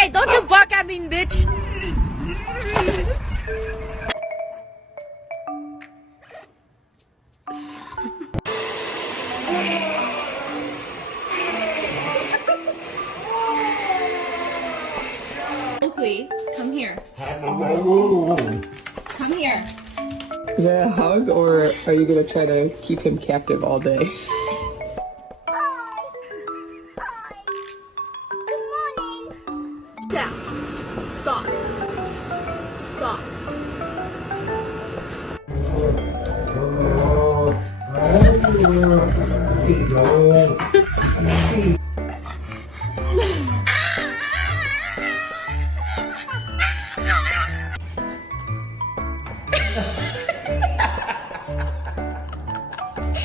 Hey, don't you bark at me, bitch! Oakley, come here. Come here. Is that a hug, or are you gonna try to keep him captive all day? Stop. Stop. Stop. Oh,